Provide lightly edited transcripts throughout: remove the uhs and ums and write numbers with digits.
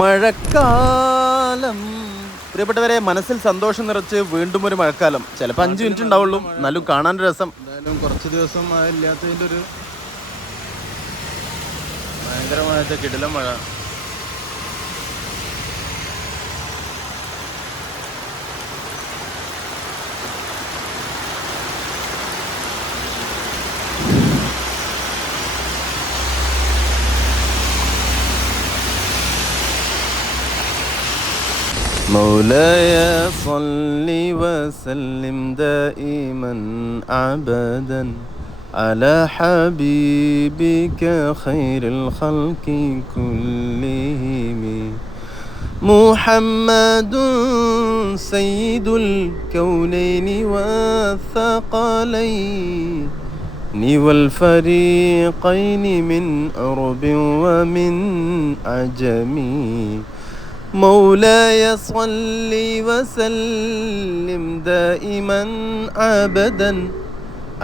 മഴക്കാലം പ്രിയപ്പെട്ടവരെ, മനസ്സിൽ സന്തോഷം നിറച്ച് വീണ്ടും ഒരു മഴക്കാലം. ചിലപ്പോൾ 5 മിനിറ്റ് ഉണ്ടാവുള്ളൂ, എന്നാലും കാണാൻ രസം. എന്തായാലും കുറച്ച് ദിവസം മഴ ഇല്ലാത്തതിൻ്റെ ഒരു ഭയങ്കരമായിട്ട് കിടിലം മഴ. مولاي صل وسلم دائما أبدا على حبيبك خير الخلق كلهم محمد سيد الكونين والثقلين والفريقين من عرب ومن عجم مولاي صل وسلم دائما أبدا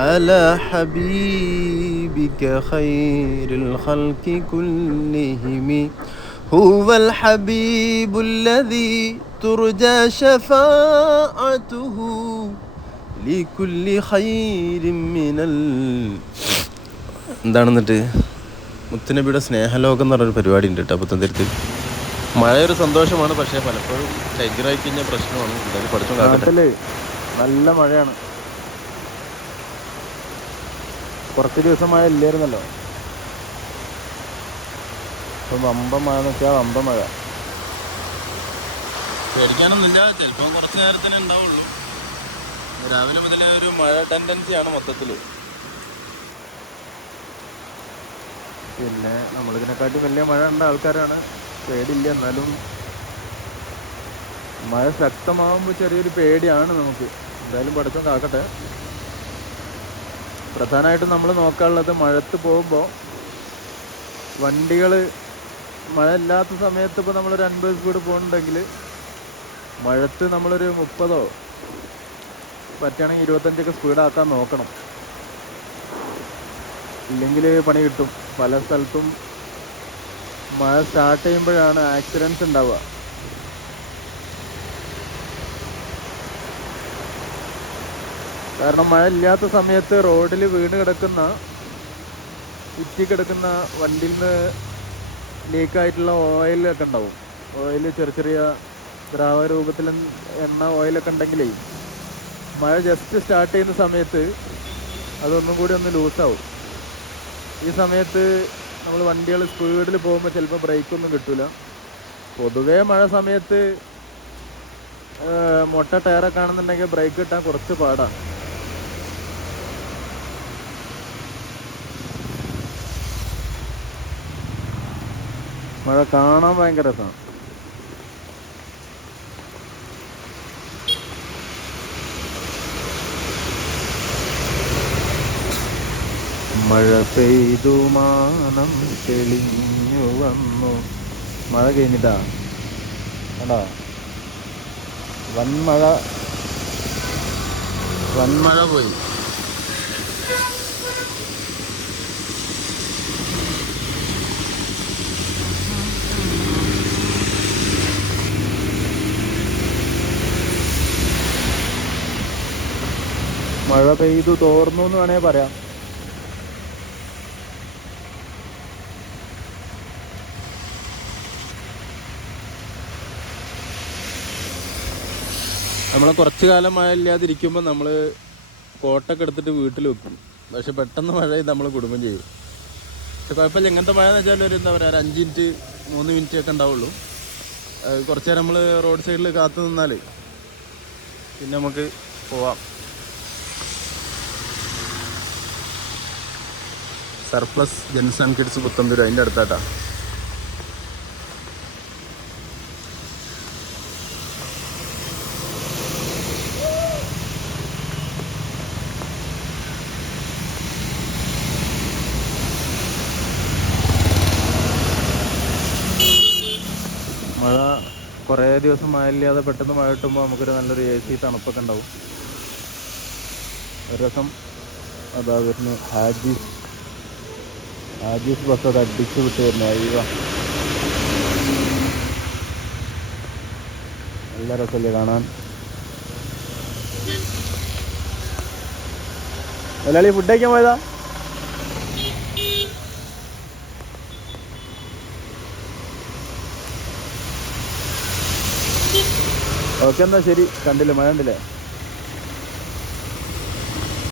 على حبيبك خير الخلق كلهم هو الحبيب الذي ترجى شفاعته لكل خير من എന്താണെന്നിട്ട് മുത്തുനബിയുടെ സ്നേഹലോകം എന്ന് പറഞ്ഞൊരു പരിപാടി ഉണ്ട് കേട്ടോ പുത്തൻതിരുത്ത്. മഴയൊരു സന്തോഷമാണ്, പക്ഷേ പലപ്പോഴും ചൈഗ്രമായി കഴിഞ്ഞാൽ പ്രശ്നമാണ്. എന്തായാലും പഠിച്ചു നാട്ടില് നല്ല മഴയാണ്. കുറച്ച് ദിവസം മഴ ഇല്ലായിരുന്നല്ലോ. ഇപ്പം വമ്പ മഴ എന്ന് വെച്ചാൽ വമ്പ മഴ. പേടിക്കാനൊന്നുമില്ല, ചിലപ്പോൾ കുറച്ച് നേരത്തിനേ ഉണ്ടാവുള്ളൂ. രാവിലെ മുതൽ ഒരു മഴ ടെൻഡൻസിയാണ് മൊത്തത്തിൽ. പിന്നെ നമ്മളിതിനെക്കാട്ടി വലിയ മഴ ഉണ്ട ആൾക്കാരാണ്, പേടിയില്ല. എന്നാലും മഴ ശക്തമാകുമ്പോൾ ചെറിയൊരു പേടിയാണ് നമുക്ക്. എന്തായാലും പഠിത്തം കാക്കട്ടെ. പ്രധാനമായിട്ടും നമ്മൾ നോക്കാനുള്ളത്, മഴത്ത് പോകുമ്പോൾ വണ്ടികൾ മഴ ഇല്ലാത്ത സമയത്ത് ഇപ്പോൾ നമ്മളൊരു 50 സ്പീഡ് പോകുന്നുണ്ടെങ്കിൽ മഴത്ത് നമ്മളൊരു 30 പറ്റുകയാണെങ്കിൽ 25 സ്പീഡാക്കാൻ നോക്കണം. ഇല്ലെങ്കിൽ പണി കിട്ടും. പല സ്ഥലത്തും മഴ സ്റ്റാർട്ട് ചെയ്യുമ്പോഴാണ് ആക്സിഡൻറ്റ്സ് ഉണ്ടാവുക. കാരണം മഴ ഇല്ലാത്ത സമയത്ത് റോഡിൽ വീണ് കിടക്കുന്ന, ചുറ്റി കിടക്കുന്ന വണ്ടിയിൽ നിന്ന് ലീക്കായിട്ടുള്ള ഓയിലൊക്കെ ഉണ്ടാവും. ഓയിൽ ചെറിയ ചെറിയ ദ്രാവ രൂപത്തിൽ എണ്ണ ഓയിലൊക്കെ ഉണ്ടെങ്കിലേ മഴ ജസ്റ്റ് സ്റ്റാർട്ട് ചെയ്യുന്ന സമയത്ത് അതൊന്നും കൂടി ഒന്ന് ലൂസാവും. ഈ സമയത്ത് നമ്മൾ വണ്ടികൾ സ്പീഡിൽ പോകുമ്പോൾ ചിലപ്പോൾ ബ്രേക്കൊന്നും കിട്ടില്ല. പൊതുവേ മഴ സമയത്ത് മൊട്ട ടയറൊക്കെ ആണെന്നുണ്ടെങ്കിൽ ബ്രേക്ക് കിട്ടാൻ കുറച്ച് പാടാണ്. മഴ കാണാൻ ഭയങ്കര രസമാണ്. മഴ പെയ്തു മാനം തെളിഞ്ഞു വന്നു. മഴ കഴിഞ്ഞിട്ടാ കണ്ടോ, വൻമഴ പോയി. മഴ പെയ്തു തോർന്നു എന്ന് വേണേ പറയാം. നമ്മൾ കുറച്ച് കാലം മഴ ഇല്ലാതിരിക്കുമ്പോൾ നമ്മൾ കോട്ടൊക്കെ എടുത്തിട്ട് വീട്ടിൽ വെക്കും. പക്ഷെ പെട്ടെന്ന് മഴ നമ്മൾ കുടുംബം ചെയ്യും. പക്ഷെ കുഴപ്പമില്ല. ഇങ്ങനത്തെ മഴ എന്ന് വെച്ചാൽ ഒരു എന്താ പറയുക, ഒരു 5 മിനിറ്റ് 3 മിനിറ്റ് ഒക്കെ ഉണ്ടാവുള്ളൂ. കുറച്ച് നേരം നമ്മൾ റോഡ് സൈഡിൽ കാത്തു നിന്നാൽ പിന്നെ നമുക്ക് പോവാം. സർപ്ലസ് ജെൻസൺ കിഡ്സ് പുത്തൻതുരു അതിൻ്റെ അടുത്താട്ടാ. മഴ കുറേ ദിവസം മഴ ഇല്ലാതെ പെട്ടെന്ന് മഴ കിട്ടുമ്പോൾ നമുക്കൊരു നല്ലൊരു AC തണുപ്പൊക്കെ ഉണ്ടാവും. ഒരു ദിവസം അതാ വരുന്നു ഹാജീസ് ബസ് അത് അടിച്ചു വിട്ട് വരുന്നത്. അയ്യോ നല്ല രസമല്ലേ കാണാൻ. മലയാളി ഫുഡ് കഴിക്കാൻ പോയതാ? ഓക്കെ, എന്നാ ശരി. കണ്ടില്ലേ, മഴ കണ്ടില്ലേ?